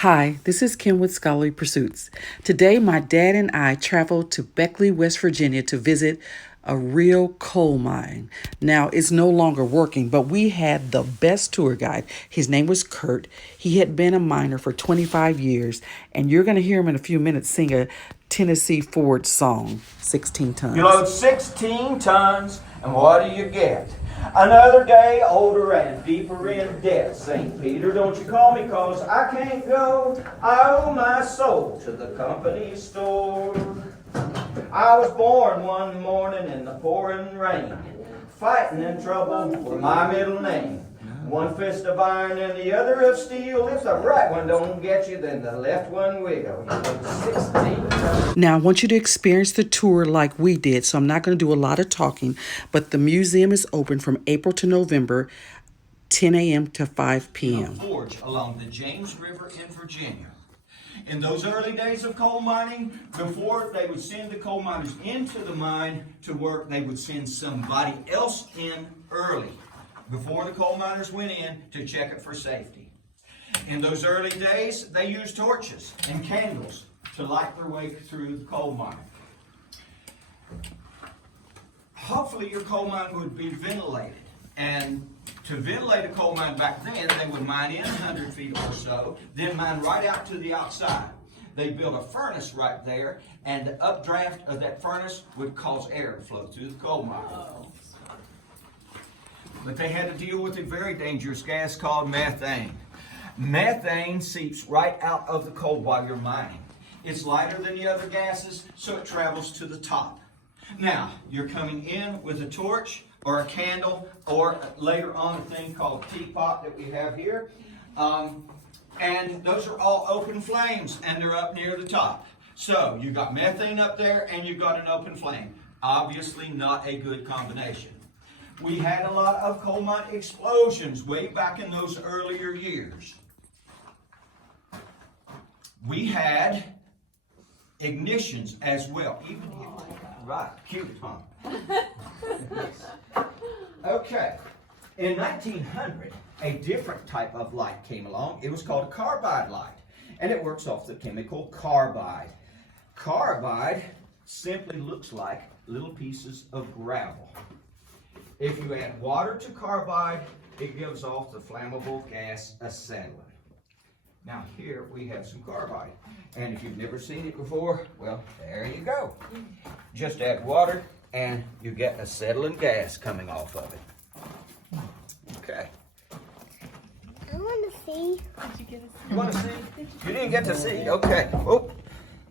Hi, this is Kim with Scholarly Pursuits. Today, my dad and I traveled to Beckley, West Virginia to visit a real coal mine. Now, it's no longer working, but we had the best tour guide. His name was Kurt. He had been a miner for 25 years, and you're going to hear him in a few minutes sing a Tennessee Ford song, 16 tons. You load 16 tons, and what do you get? Another day older and deeper in debt. St. Peter, don't you call me, cause I can't go. I owe my soul to the company store. I was born one morning in the pouring rain. Fighting and trouble were my middle name. One fist of iron and the other of steel. If the right one don't get you, then the left one will. 16 tons. Now, I want you to experience the tour like we did, so I'm not going to do a lot of talking, but the museum is open from April to November, 10 a.m. to 5 p.m. Forge along the James River in Virginia. In those early days of coal mining, before they would send the coal miners into the mine to work, they would send somebody else in early before the coal miners went in to check it for safety. In those early days, they used torches and candles to light their way through the coal mine. Hopefully your coal mine would be ventilated. And to ventilate a coal mine back then, they would mine in 100 feet or so, then mine right out to the outside. They built a furnace right there, and the updraft of that furnace would cause air to flow through the coal mine. But they had to deal with a very dangerous gas called methane. Methane seeps right out of the coal while you're mining. It's lighter than the other gases, so it travels to the top. Now, you're coming in with a torch or a candle, or later on a thing called a teapot that we have here. And those are all open flames, and they're up near the top. So, you've got methane up there, and you've got an open flame. Obviously not a good combination. We had a lot of coal mine explosions way back in those earlier years. We had ignitions as well. Even right, cute, huh? Okay. In 1900, a different type of light came along. It was called a carbide light, and it works off the chemical carbide. Carbide simply looks like little pieces of gravel. If you add water to carbide, it gives off the flammable gas acetylene. Now here we have some carbide. And if you've never seen it before, well, there you go. Just add water and you get acetylene gas coming off of it. Okay. I want to see. Did you get a You want to see? You didn't get to see. Okay. Oh,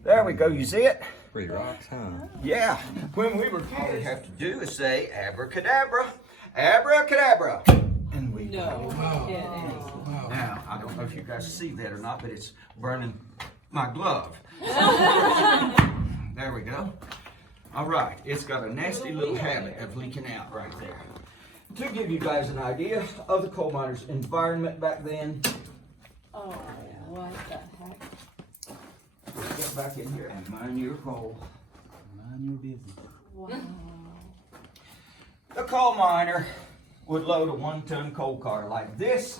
there we go. You see it? Pretty rocks, huh? Yeah. When we were kids, all we have to do is say abracadabra, abracadabra. And we No. Now, I don't know if you guys see that or not, but it's burning my glove. There we go. All right, it's got a nasty little habit of leaking out right there. To give you guys an idea of the coal miners' environment back then, Oh, what the heck? let's get back in here and mine your coal. Mind your business. Wow. The coal miner would load a 1-ton coal car like this,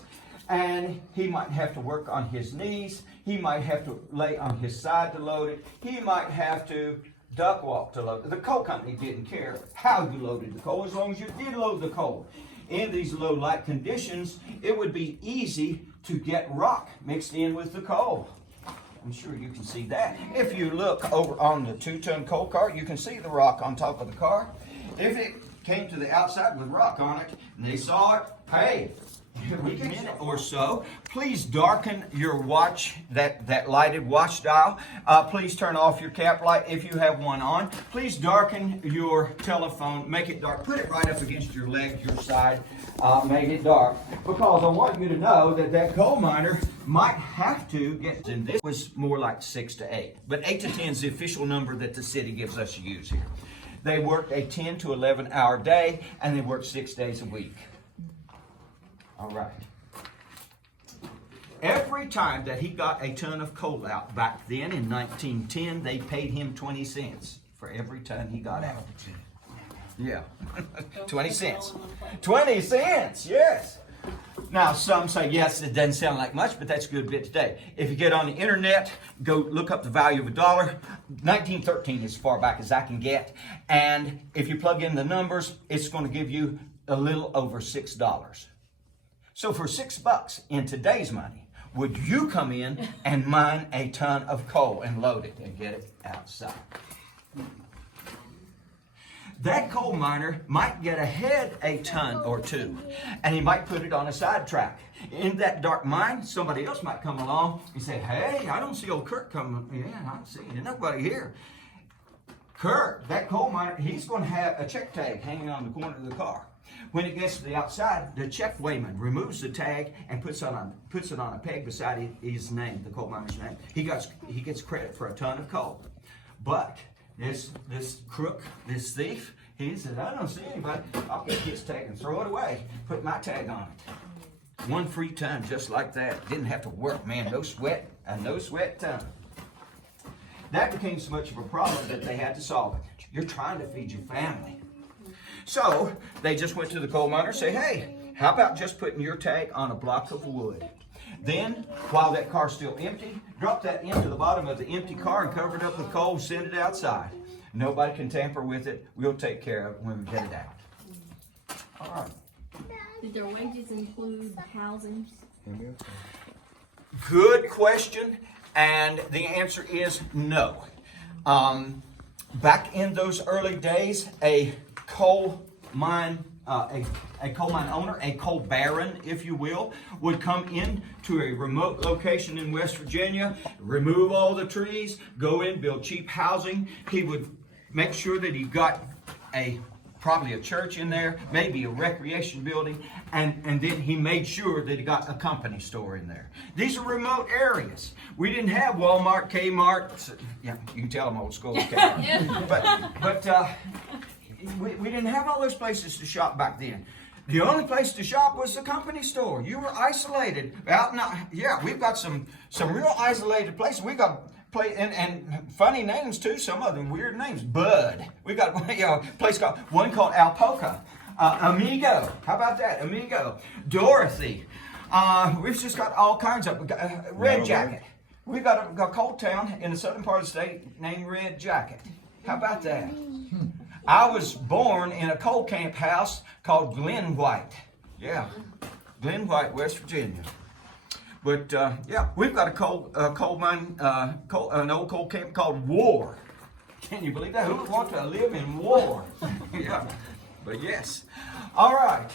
and he might have to work on his knees. He might have to lay on his side to load it. He might have to duck walk to load it. The coal company didn't care how you loaded the coal as long as you did load the coal. In these low light conditions, it would be easy to get rock mixed in with the coal. I'm sure you can see that. If you look over on the 2-ton coal car, you can see the rock on top of the car. If it came to the outside with rock on it, and they saw it, hey, every minute or so, please darken your watch, that lighted watch dial. Please turn off your cap light if you have one on. Please darken your telephone, make it dark. Put it right up against your leg, your side, make it dark. Because I want you to know that that coal miner might have to get, and this was more like 6 to 8. But 8 to 10 is the official number that the city gives us to use here. They worked a 10 to 11 hour day, and they worked 6 days a week. All right. Every time that he got a ton of coal out back then in 1910, they paid him 20 cents for every ton he got out. Yeah, 20 cents. 20 cents, yes. Now, some say, yes, it doesn't sound like much, but that's a good bit today. If you get on the internet, go look up the value of a dollar. 1913 is as far back as I can get. And if you plug in the numbers, it's going to give you a little over $6. So for $6 in today's money, would you come in and mine a ton of coal and load it and get it outside? That coal miner might get ahead a ton or two, and he might put it on a sidetrack. In that dark mine, somebody else might come along and say, hey, I don't see old Kurt coming in. I don't see nobody here. Kurt, that coal miner, he's going to have a check tag hanging on the corner of the car. When it gets to the outside, the check weighman removes the tag and puts it on a peg beside his name, the coal miner's name. He gets credit for a ton of coal. But this crook, this thief, he said, I don't see anybody. I'll get his tag and throw it away. Put my tag on it. 1 free ton just like that. Didn't have to work, man. No sweat, a no sweat ton. That became so much of a problem that they had to solve it. You're trying to feed your family. So they just went to the coal miner and say, hey, how about just putting your tag on a block of wood? Then, while that car's still empty, drop that into the bottom of the empty car and cover it up with coal and send it outside. Nobody can tamper with it. We'll take care of it when we get it out. All right. Did their wages include housing? Good question, and the answer is no. Back in those early days, a coal mine owner, a coal baron, if you will, would come in to a remote location in West Virginia, remove all the trees, go in, build cheap housing. He would make sure that he got probably a church in there, maybe a recreation building, and then he made sure that he got a company store in there. These are remote areas. We didn't have Walmart, Kmart. Yeah, you can tell I'm old school. But we didn't have all those places to shop back then. The only place to shop was the company store. You were isolated. We've got some real isolated places. We got and funny names too. Some of them weird names. Bud. We got a place called Alpoca. Amigo. How about that? Amigo. Dorothy. We've just got all kinds of Red Jacket. We've got a coal town in the southern part of the state named Red Jacket. How about that? I was born in a coal camp house called Glen White. Yeah, Glen White, West Virginia. But we've got a coal mine, an old coal camp called War. Can you believe that? Who would want to live in war? Yeah, but yes. All right.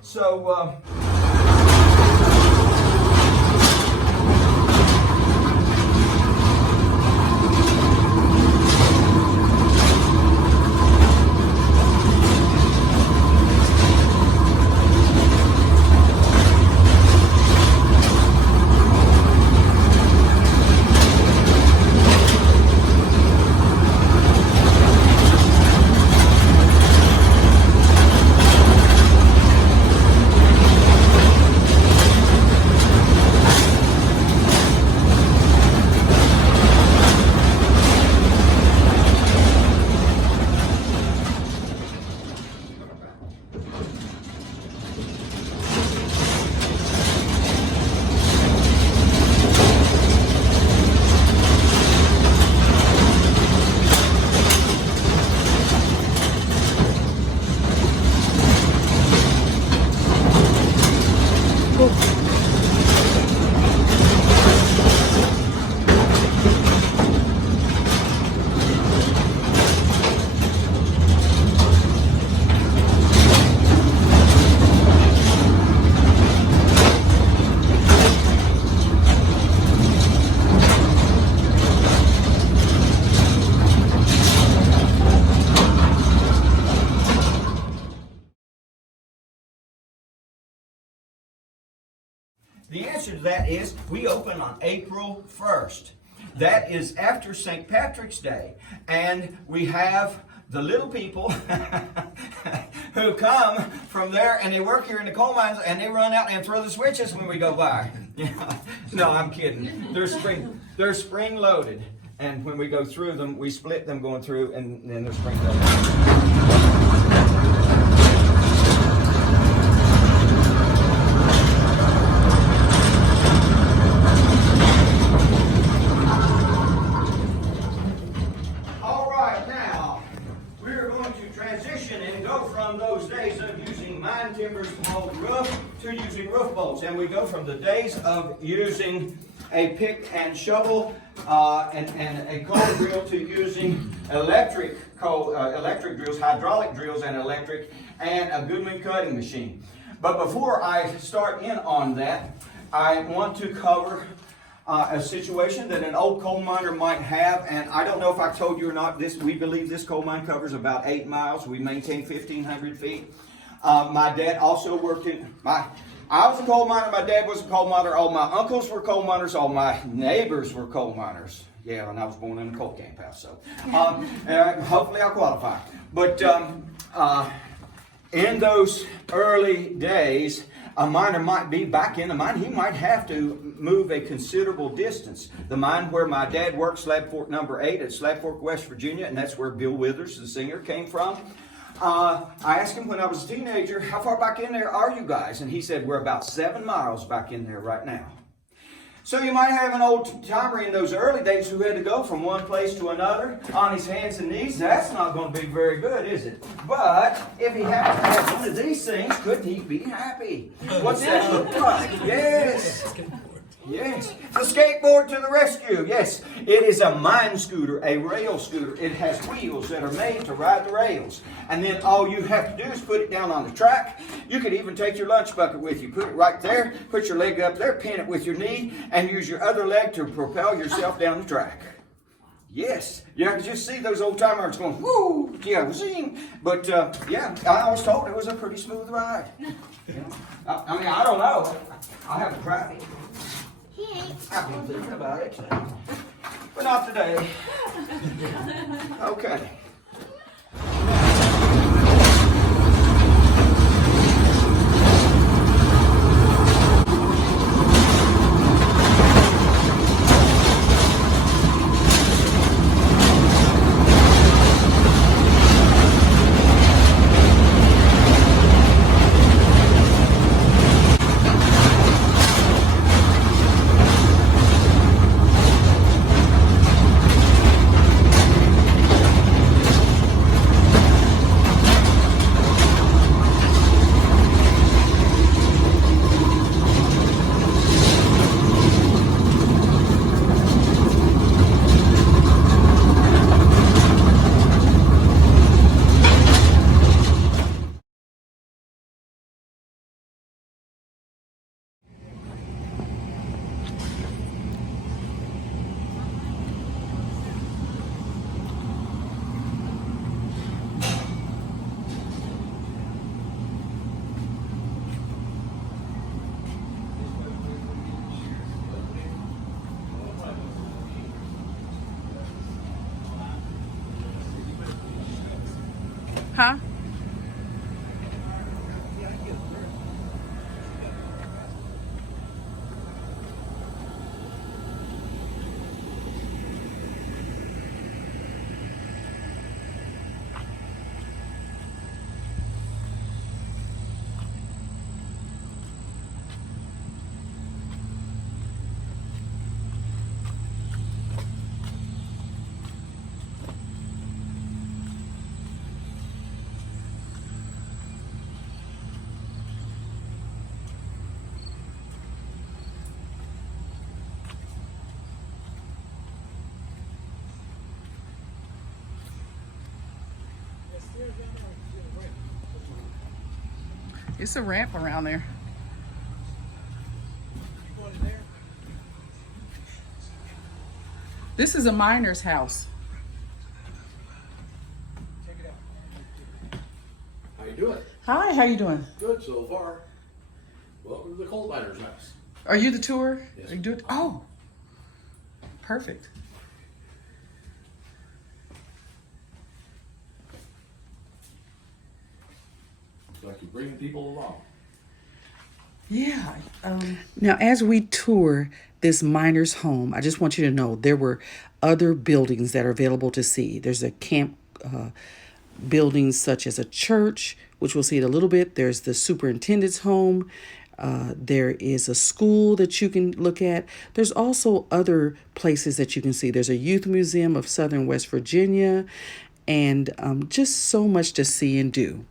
So. The answer to that is we open on April 1st. That is after St. Patrick's Day. And we have the little people who come from there and they work here in the coal mines and they run out and throw the switches when we go by. No, I'm kidding. They're spring loaded. And when we go through them, we split them going through and then they're spring loaded. results. And we go from the days of using a pick and shovel and a coal drill to using electric drills, hydraulic drills and electric, and a Goodman cutting machine. But before I start in on that, I want to cover a situation that an old coal miner might have, and I don't know if I told you or not, we believe this coal mine covers about 8 miles. We maintain 1,500 feet. My dad also worked I was a coal miner, my dad was a coal miner, all my uncles were coal miners, all my neighbors were coal miners. Yeah, and I was born in a coal camp house, so hopefully I'll qualify. But in those early days, a miner might be back in the mine. He might have to move a considerable distance. The mine where my dad worked, Slab Fork number 8 at Slab Fork, West Virginia, and that's where Bill Withers, the singer, came from. I asked him when I was a teenager, how far back in there are you guys? And he said, we're about 7 miles back in there right now. So you might have an old timer in those early days who had to go from one place to another on his hands and knees. That's not going to be very good, is it? But if he happened to have one of these things, couldn't he be happy? What's that look like? Yes. Yes. The skateboard to the rescue. Yes. It is a mine scooter, a rail scooter. It has wheels that are made to ride the rails. And then all you have to do is put it down on the track. You could even take your lunch bucket with you. Put it right there. Put your leg up there. Pin it with your knee. And use your other leg to propel yourself down the track. Yes. You can just see those old timers going, woo, yeah, zing. But yeah, I was told it was a pretty smooth ride. You know? I mean, I don't know. I haven't tried it. I've been thinking about it, but not today. Okay. Huh? It's a ramp around there. This is a miner's house. How you doing? Hi, how you doing? Good so far. Welcome to the coal miner's house. Are you the tour? Yes. Are you doing? Oh, perfect. Looks like you're bringing people along. Yeah. Now, as we tour this miner's home, I just want you to know there were other buildings that are available to see. There's a camp buildings such as a church, which we'll see in a little bit. There's the superintendent's home. There is a school that you can look at. There's also other places that you can see. There's a youth museum of Southern West Virginia, and just so much to see and do.